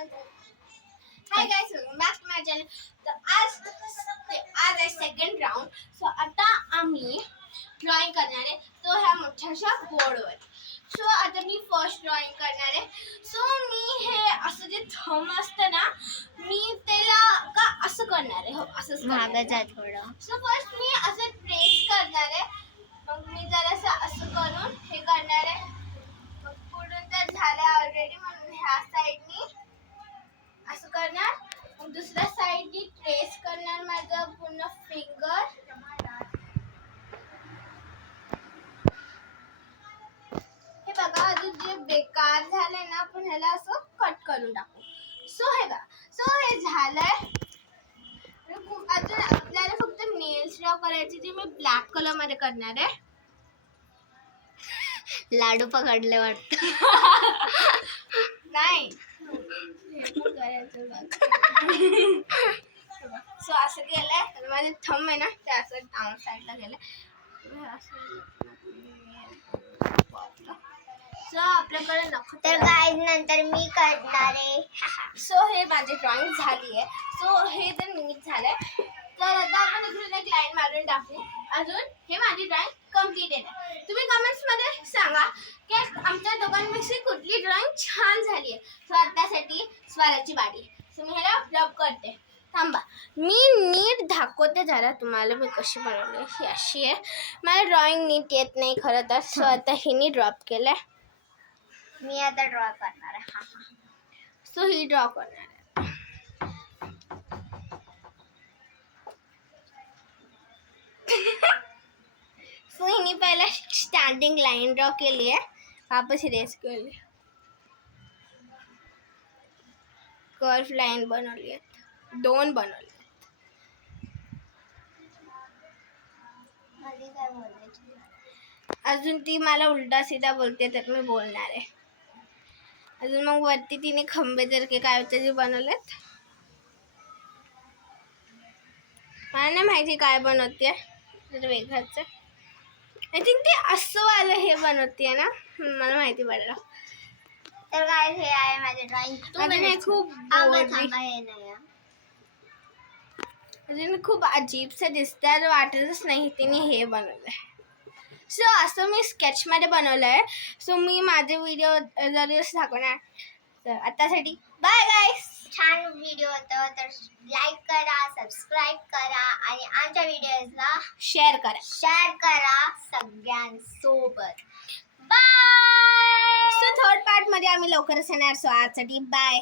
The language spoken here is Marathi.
High guys, welcome back to my channel. तर आज आहे सेकंड राऊंड. सो आता आम्ही ड्रॉइंग करणार आहे तो ह्या मोठ्याशा बोर्डवर. सो आता मी फर्स्ट ड्रॉइंग करणार आहे. सो मी हे असं जे थंब असतं ना, मी त्याला का असं करणार आहे. हो, असंच मागं जा थोडं. सो फर्स्ट मी असं ट्रेस करणार आहे. मग मी जरासं असं करून हे करणार आहे. मग पुढून तर झालं ऑलरेडी, म्हणून ह्या साईडनी असं करणार. मग दुसऱ्या साईडनी ट्रेस करणार माझं पूर्ण फिंगर. हे बघा, अजून जे बेकार झालंय ना, आपण ह्याला असं कट करून टाकू. सो हे बघा, सो हे झालंय. अजून आपल्याला फक्त नेल्स ड्रॉ करायचे, जे मी ब्लॅक कलर मध्ये करणार आहे. लाडू पकडले वाटतं. नाही, सो असं केलंय. तर माझे थंब आहे ना, ते असं डाऊन साईडला गेलंय. सो आपल्याकडे तर गाईज नंतर मी करणार आहे. सो हे माझी ड्रॉइंग झाली आहे. सो हे तर नीट झालंय. तर आता आपण अजून एक लाईन मारून टाकू. अजून हे माझी ड्रॉइंग कम्प्लीट आहे. तुम्ही कमेंट्स मध्ये सांगा की आमच्या दोघांपैकी कुठली ड्रॉइंग छान झाली आहे. सो आतासाठी स्वराची बारी. सो मी ह्याला रब करते. थांबा, मी नीट दाखवते जरा तुम्हाला मी कशी बनवली. ही अशी आहे. मला ड्रॉइंग नीट येत नाही खरं तर. सो आता हिने ड्रॉप केलंय. मी आता ड्रॉ करणार आहे. सो ही ड्रॉ करणार आहे. सो हिने पहिला स्टँडिंग लाईन ड्रॉ केली आहे. वापस रेस केली. कर्व लाईन बनवली आहे. 2 बनवले. अजून ती मला उलटा सीधा बोलते तर मी बोलणार आहे. अजून मग वरती तिने खंबे जर काय जे बनवलेत. मला नाही माहिती काय बनवते, तर वेगळंच आहे. आय थिंक ते असं वालं हे बनवते ना, मला माहिती पडलं. तर काय हे आहे माझे ड्रॉइंग. अजून हे खूप अजून खूप अजीबसं दिसतं, वाटतच नाही तिने हे बनवलंय. सो असं मी स्केचमध्ये बनवलं आहे. सो मी माझे व्हिडिओ जर दाखवणार. तर आतासाठी बाय गाईस. छान व्हिडिओ होता, तर लाईक करा, सबस्क्राईब करा आणि आमच्या व्हिडिओजला शेअर करा सगळ्यांसोबत. बाय. सो थर्ड पार्ट मध्ये आम्ही लवकरच येणार. सो आजसाठी बाय.